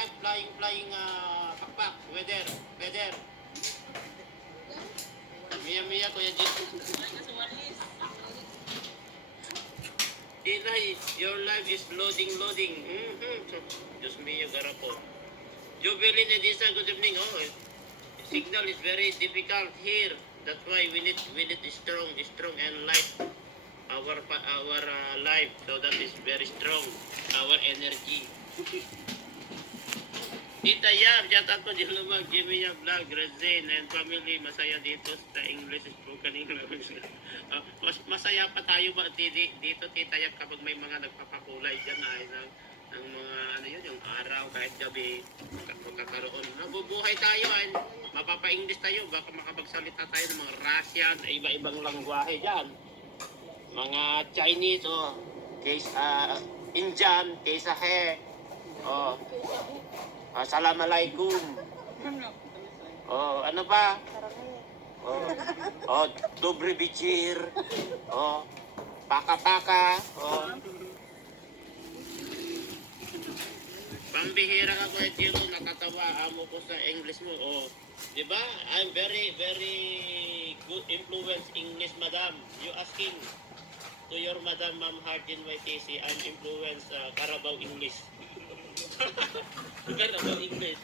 have flying pakpak, weather. Mia, Kuya Jito. Dinay, your life is loading. Diyos mio, garapo. Jubilin Edisa, good evening. Oh, signal is very difficult here. That's why we need strong and light our life. So that is very strong. Our energy. Tita Yab, shout ko Dilumag, Jimmy Yab Vlog, Rezin, and family, masaya dito sa English spoken English. Masaya pa tayo ba dito, Tita Yab, kapag may mga nagpapakulay dyan ay ng mga ano yun, yung araw kahit gabi, magkakaroon. Nabubuhay tayo ay mapapa-English tayo, baka makapagsalita tayo ng mga Russian, iba-ibang langwahe dyan. Mga Chinese, Indian, kaysa he, Assalamualaikum. Ano pa? Dobre bichir. Paka-paka. Pambihira ka, Kuya Jiro, nakatawa amo ko sa English mo. Di ba? I'm very good influence English, madam. You asking to your madam, Ma'am Hardin YTC, I'm influence Carabao English. Carabao English.